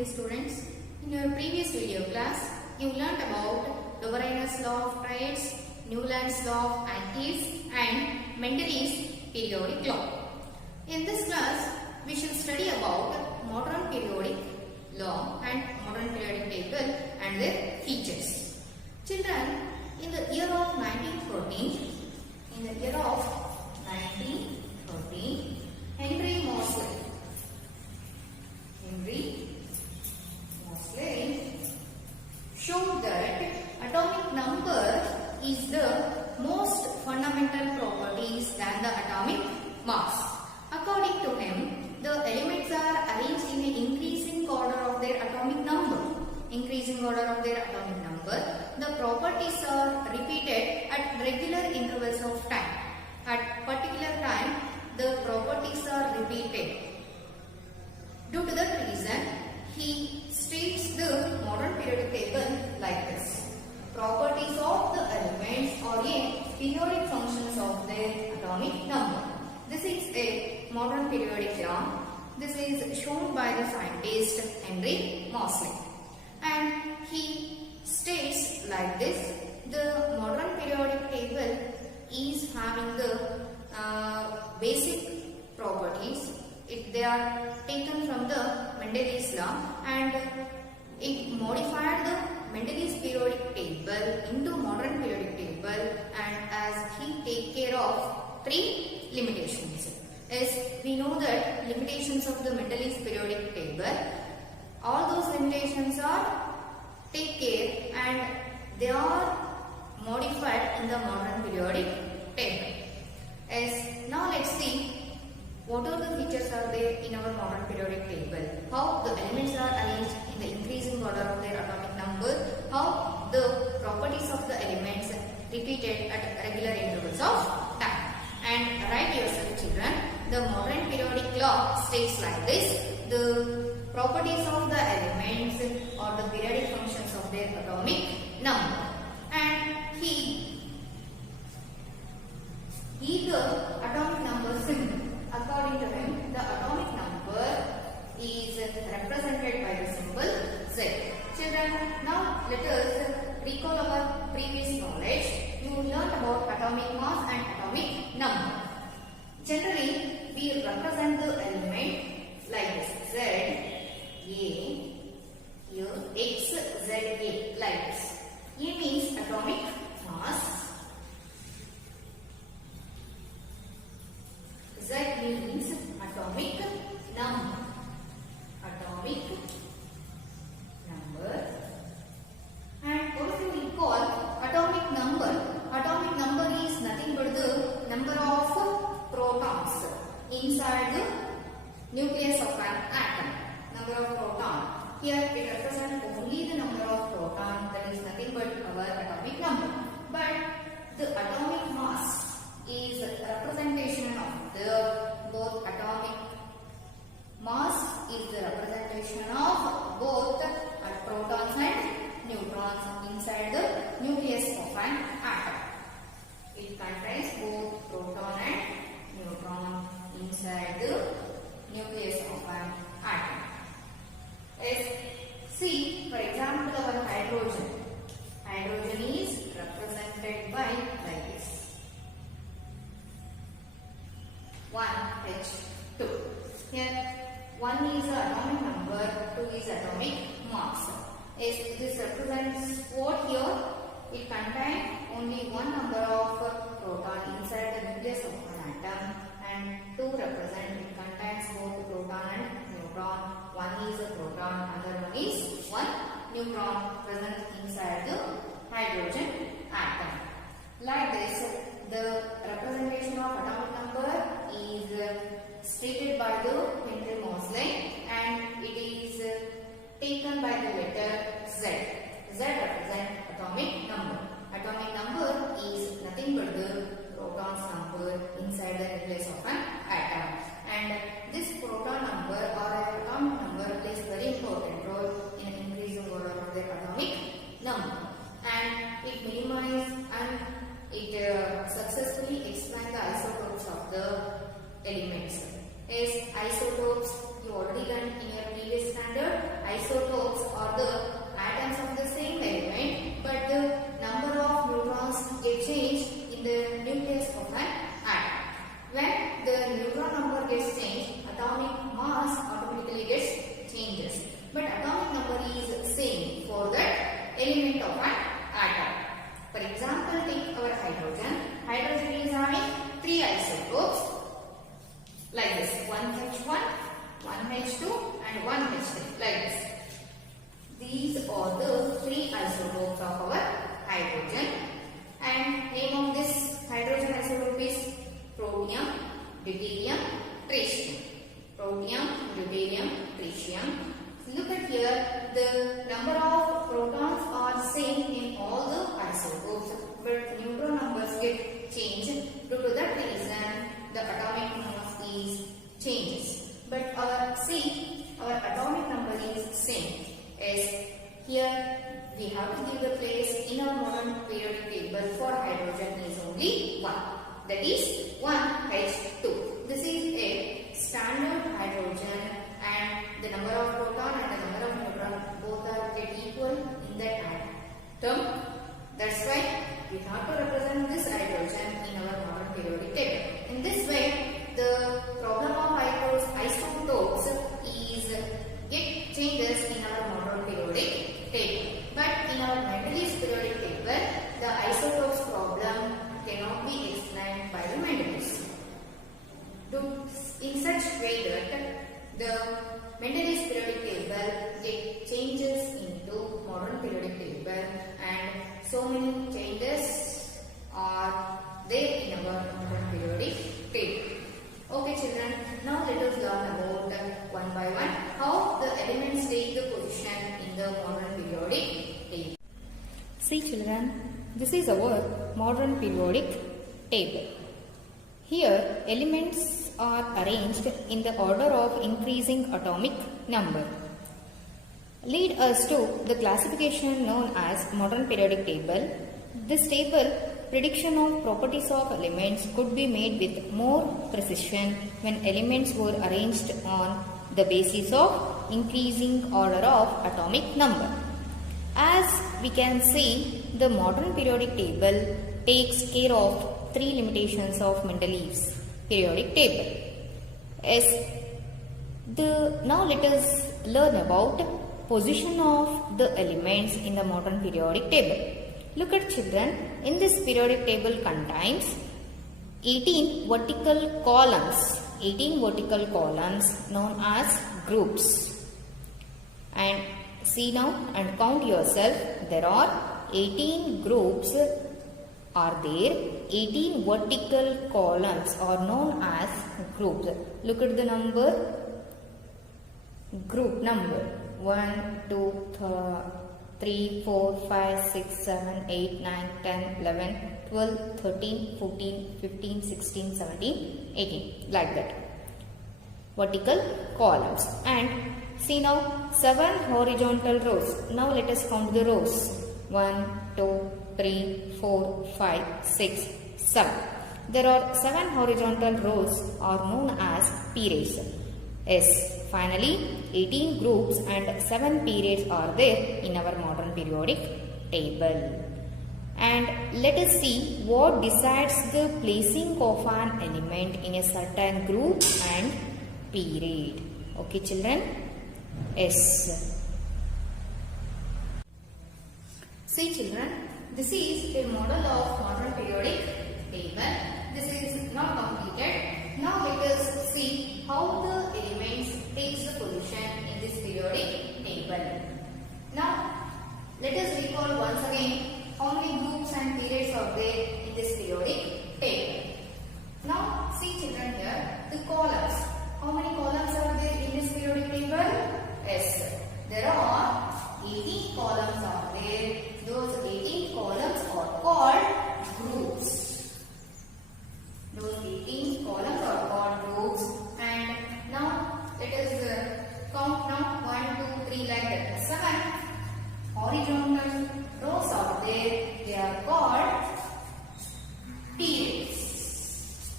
dear students. In your previous video class, you learnt about Lorentz law of traits, Newland's law of actives and Mendel's periodic law. In this class, we shall study about modern periodic law and modern periodic table and their features. Children, in the year of 1913, Henry Moseley showed that atomic number is the most fundamental properties than the atomic mass. According to him, the elements are arranged in an increasing order of their atomic number. The properties are repeated at regular intervals of time. At particular time, the properties are repeated. Due to that reason, he states the modern periodic table like this. Properties of the elements are a periodic functions of their atomic number. This is a modern periodic law. This is shown by the scientist Henry Moseley. And he states like this: the modern periodic table is having the basic properties. They are taken from the Mendel's law, and it modified the Mendel's periodic table into modern periodic table, and as he take care of three limitations. As we know that limitations of the Mendel's periodic table, all those limitations are take care and they are modified in the modern periodic table. As now let's see what are the features are there in our modern periodic table. How the elements are arranged in the increasing order of their atomic number. How the properties of the elements repeated at regular intervals of time. And write yourself, children. The modern periodic law states like this: the properties of the elements or the periodic functions of their atomic number. And he the atomic number symbol. According to him, the atomic number is represented by the symbol Z. Children, now let us recall our previous knowledge. You learned about atomic mass and atomic number. Generally, we represent the element like this: Z, A, here X, Z, A, like this. A means atomic mass. Z means atomic number. And what do we call atomic number? Atomic number is nothing but the number of protons inside the nucleus of an atom. Number of protons. Here it represents only the number of protons, that is nothing but our atomic number. But the atomic mass is a representation of the both atomic mass is the representation of both protons and neutrons inside the nucleus of an atom. It contains both proton and neutron inside the nucleus of an atom. Let's see, for example, our hydrogen. Hydrogen is represented by like this: 1H2. Here 1 is the atomic number, 2 is atomic mass. As this represents what here? It contains only one number of proton inside the nucleus of an atom, and 2 represent it contains both proton and neutron. 1 is a proton, other one is one neutron present inside the hydrogen atom. Like this, the representation of atomic number is stated by the Henry Moseley, and it is taken by the letter Z. Z represents atomic number. Atomic number is nothing but the protons number inside the nucleus of an atom. And this proton number or atomic number plays very important role in increasing order of the atomic number. And it minimizes and it successfully explains the isotopes of the elements. As isotopes, you already learned in your 1H3 like this. These are the three isotopes of our hydrogen, and name of this hydrogen isotope is protium, deuterium, tritium. Protium, deuterium, tritium. Look at here, the number of protons are same in all the isotopes, but neutron numbers get changed. Due to that reason, the atomic mass is changes. But our atomic number is same. As here we have to give the place in our modern periodic table for hydrogen is only 1. That is 1H2. This is a standard hydrogen, and the number of proton and the number of neutron both are get equal in that atom. That's why we have to represent this hydrogen in our modern periodic table. In this way, the problem of isotopes is get changes in our modern periodic table. But in our Mendeleev's periodic table, the isotopes problem cannot be explained by the Mendeleev's. In such way that the Mendeleev's periodic table get changes into modern periodic table, and so many changes are there in our modern periodic table. Okay children, now let us learn about one by one how the elements take the position in the modern periodic table. See children, this is our modern periodic table. Here elements are arranged in the order of increasing atomic number. Lead us to the classification known as modern periodic table. This table prediction of properties of elements could be made with more precision when elements were arranged on the basis of increasing order of atomic number. As we can see, the modern periodic table takes care of three limitations of Mendeleev's periodic table. Now let us learn about position of the elements in the modern periodic table. Look at children, in this periodic table contains 18 vertical columns known as groups. And see now and count yourself, there are 18 groups are there, 18 vertical columns are known as groups. Look at the number, group number 1, 2, 3, 4, 5, 6, 7, 8, 9, 10, 11, 12, 13, 14, 15, 16, 17, 18 like that. Vertical columns. And see now 7 horizontal rows. Now let us count the rows. 1, 2, 3, 4, 5, 6, 7. There are 7 horizontal rows are known as periods. Yes, finally 18 groups and 7 periods are there in our modern periodic table. And let us see what decides the placing of an element in a certain group and period. Okay children? Yes. See children, this is a model of modern periodic table. This is not completed. Now let us see how the elements takes the position in this periodic table. Now let us recall once again how many groups and periods are there in this periodic table. Now see children here, the columns. How many columns are there in this periodic table? Yes, there are 18 columns are there. Those 18 columns are called groups. Those 18 columns are called groups. And now let us count now 1, 2, 3 like that. 7 horizontal rows are there. They are called periods.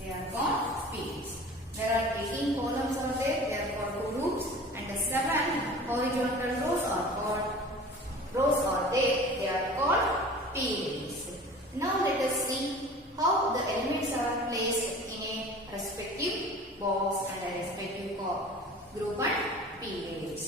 They are called periods. There are 18 columns are there. They are called groups. And the 7 horizontal rows are there. They are called periods. Now let us see how the elements are placed in a respective box and a respective group and periods.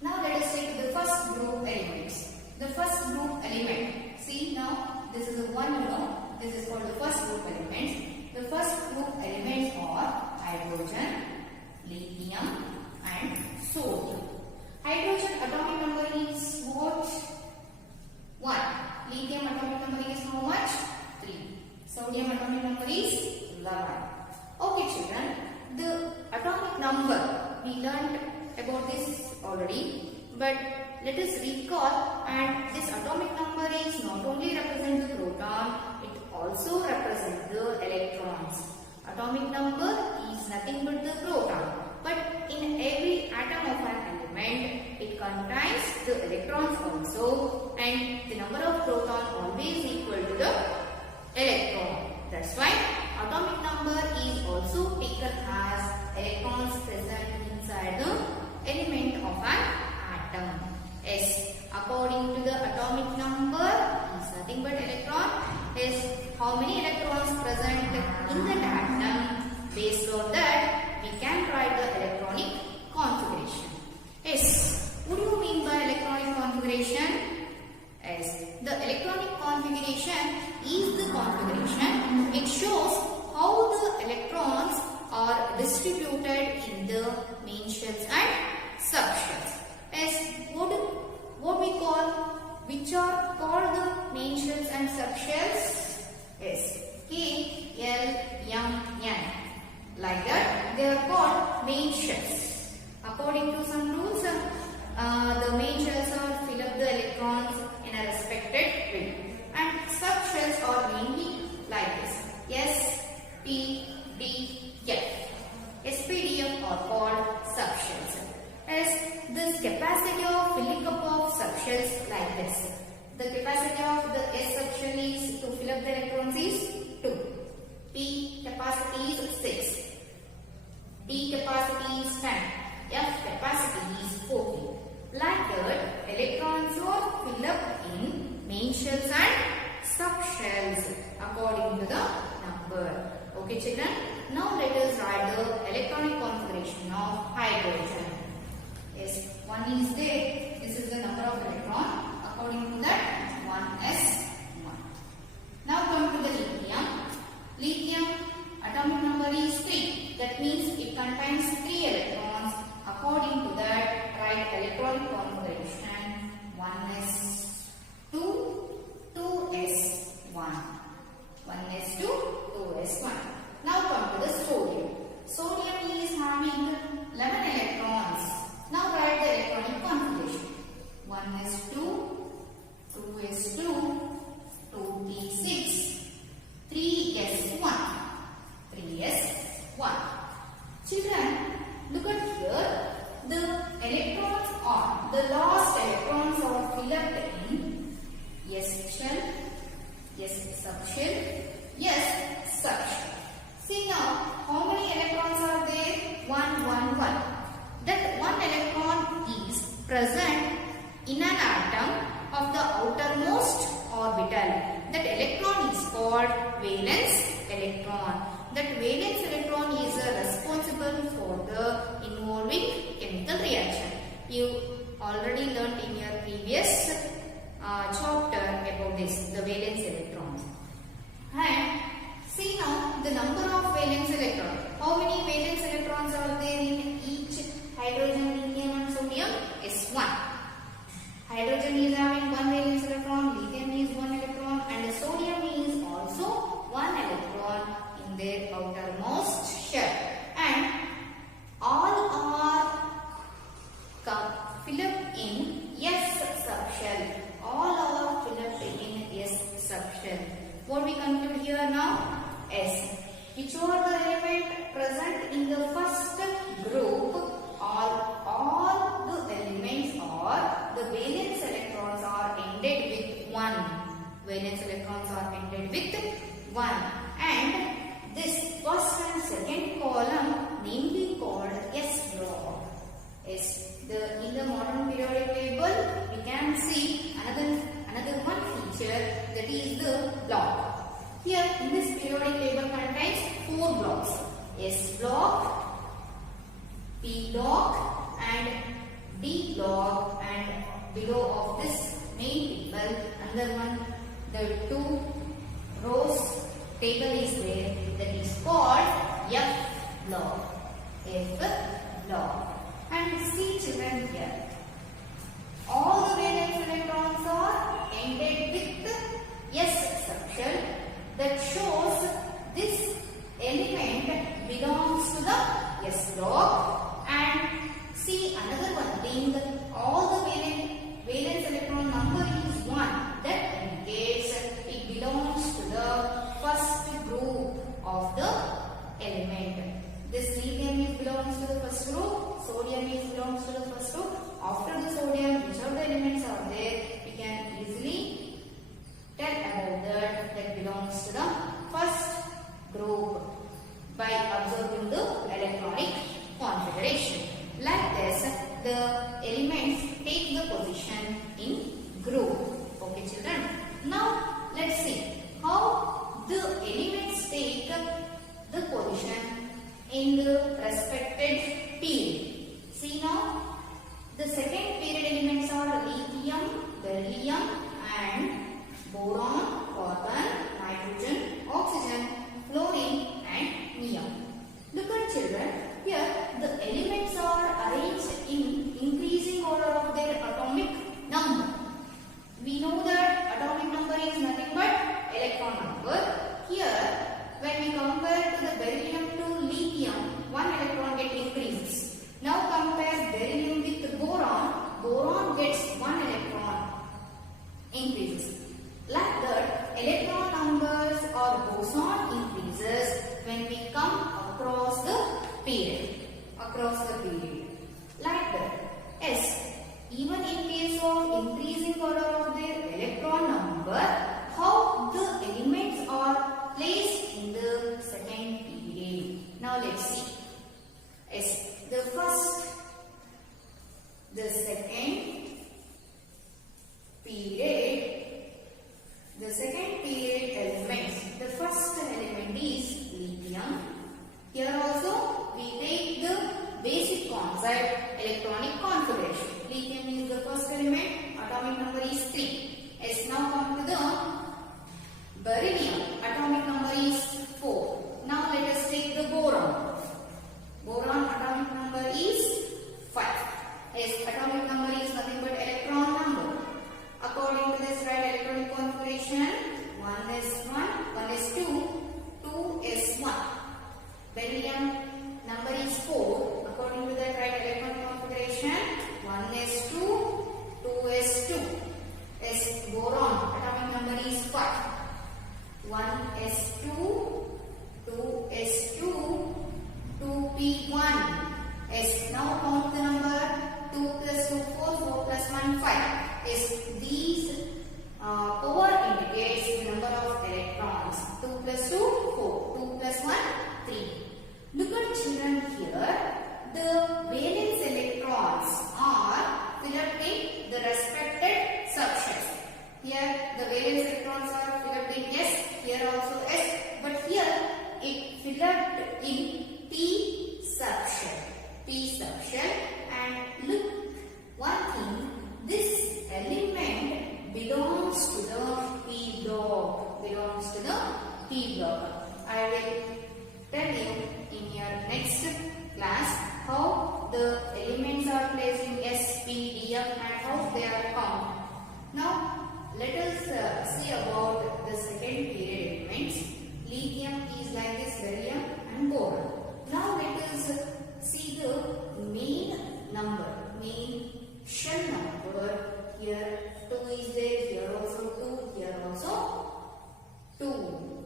Now let us take the first group elements. The first group element. See now, this is the one you know. This is called the first group elements. The first group elements are hydrogen, lithium and already, but let us recall, and this atomic number is not only represent the proton, it also represents the electrons. Atomic number is nothing but the proton, but in every atom of an element, it contains the electrons also, and the number of proton always equal to the electron. That's why atomic number is also taken as electrons present inside the element of an atom. Yes, according to the atomic number is nothing but electron. Yes, how many electrons present in that atom? Based on that, we can write the electronic configuration. Yes, what do you mean by electronic configuration? Yes, the electronic configuration is the configuration. It shows how the electrons are distributed in the main shells and subshells. Yes, which are called the main shells and subshells? Yes, K, L, M, N. Like that, they are called main shells. According to some rules, the main shells are fill up the electrons in a respected way, and subshells are mainly like this: S, P, D, F. S, P, D, F are called subshells. As this capacity of filling up of subshells like this. The capacity of the S subshell is to fill up the electrons is 2. P capacity is 6. D capacity is 10. F capacity is 40. Like that, electrons are filled up in main shells and subshells according to the number. Okay children, now let us write the electronic configuration of hydrogen. Yes, one is there. This is the number of electron. According to that, 1s1. Now come to the lithium. Lithium atomic number is 3. That means it contains 3 electrons. According to that, write electronic configuration 1s2, 2s1. 1s2, 2s1. Now come to the sodium. Sodium is having 11 electrons. Now write the electronic configuration. 1s2, 2s2, 2p6, 3s1, 3s1. Children, look at here. The electrons are, the last electrons are filled up in S shell, S subshell, S subshell. See now, how many electrons are there? 1, 1, 1. That one electron is present in an atom of the outermost orbital. That electron is called valence electron. That valence electron is responsible for the involving chemical reaction. You already learnt in your previous chapter about this, the valence electrons. And see now the number of valence electrons. How many valence electrons are there in each hydrogen, lithium and sodium? Is 1. Hydrogen is having 1 valence electron, lithium is 1 electron, and the sodium is also 1 electron in their outermost shell. And all are filled up in S subshell. All are filled up in S subshell. What we conclude here now? S. Which are the element present in the first group? All the elements are, the valence electrons are ended with 1. Valence electrons are ended with 1. And this first and second column namely called S block. In the modern periodic table, we can see another one feature, that is the block. Here in this periodic table contains 4 blocks. S block, P block and D block, and below of this main table another one, the 2 rows table is there, that is called F block. F block. And see children here, all the valence electrons are ended with S subshell. That shows this element belongs to the S block, and having all the valence electron number is 1, that indicates it belongs to the first group of the element. This lithium belongs to the first group, sodium belongs to the first group. After the sodium, which of the elements are there, we can easily tell about that belongs to the first group by observing the electronic configuration. Like this, the elements take the position in group. Okay, children. Now, let's see how the elements take the position in the respected period. See now, the second period elements are lithium, beryllium and boron, carbon, nitrogen, oxygen, fluorine and neon. Look at children, here the elements are arranged in increasing order of their atomic number. We know that atomic number is nothing but electron number. Here, when we compare to the beryllium to lithium, one electron gets increases. Now compare beryllium with boron, boron gets one electron increases. Like that, electron numbers or boson increases when we come across the period. Like that. Yes, even in case of increasing order of their electron number, how the elements are placed in the second period. Now let's see. Yes, the first, the second period elements. The first element is lithium. Here also we take the basic concept electronic configuration. Lithium is the first element, atomic number is 3. Yes, now come to the beryllium, atomic number is 4. Now let us take the boron. Boron atomic number is 5. Yes, atomic number is nothing but electron number. According to this right electronic configuration, 1s1, 1s2, 2s1. Beryllium number is 4. According to that right electronic configuration, 1s2, 2s2. Yes, boron atomic number is 5. 1s2, 2s2, 2p1. Yes, now count the number 2 plus 2, 4, 4 plus 1, 5. Yes, these power indicates the number of electrons. 2 plus 2, 4. 2 plus 1, 3. Look at children here. The valence electrons are filled up in the respected subshells. Here the valence electrons are filled up in S. Here also S. But here it filled up in P subshell. And look, one thing, this element belongs to the P block. I will tell you in your next class how the elements are placed in S, P, D, F and how they are counted. Now let us see about the second period elements. Lithium is like this, beryllium and boron. Now let us see the main shell number. Here 2 is there, here also 2, here also 2.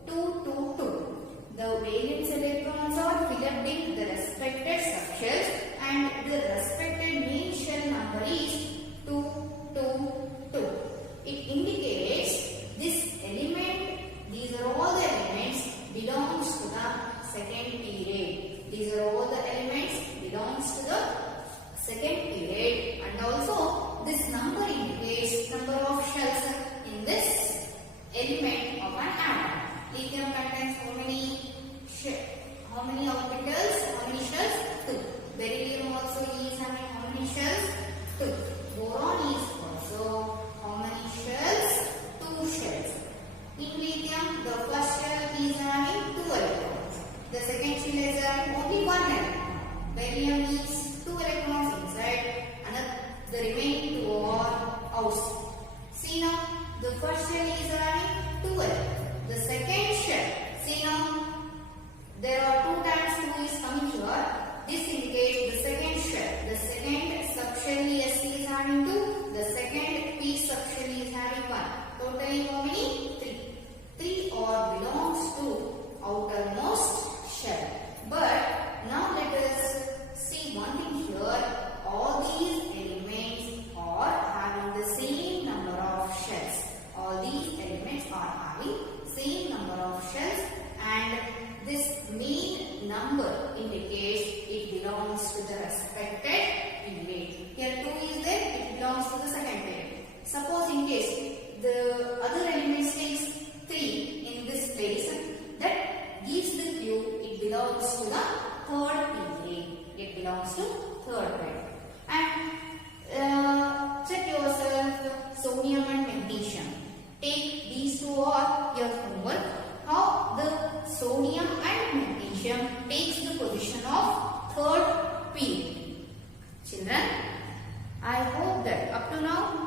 2, 2, 2. The valence electrons are filled up in the respected subshells and the respected main shell number is 2, 2, 2. It indicates this element, these are all the elements belongs to the second period. These are all the elements belongs to the second period, and also this number indicates number of shells in this element of an atom.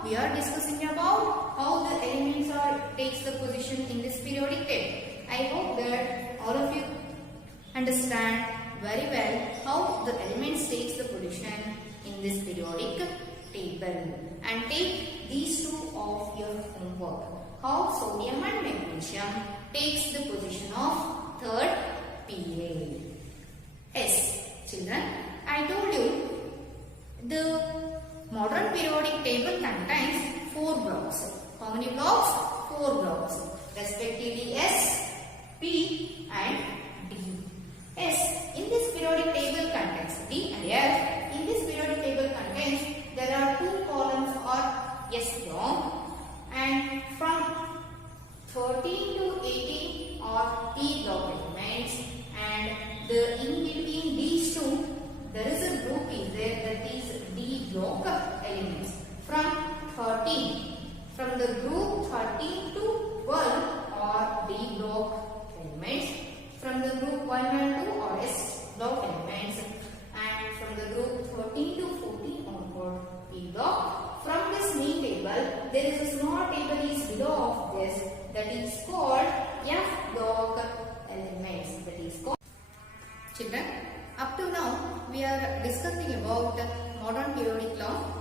we are discussing about how the elements takes the position in this periodic table. I hope that all of you understand very well how the elements takes the position in this periodic table. And take these two of your homework. How sodium and magnesium takes the position of third PA. Yes, children, I told you the modern periodic table contains 4 blocks. How many blocks? 4 blocks, respectively S, P and D. S in this periodic table contains D and F. In this periodic table contains there are 2 columns or S block, and from 13 to 18 are P block elements, and in between these two there is a group is there, that is D block elements. From the group 13 to 12 are D block elements. From the group 1 and 2 are S block elements, and from the group 13 to 14 are P block. From this main table, there is a small table is below of this, that is called F block elements. That is called. Children, up to now we are discussing about modern periodic law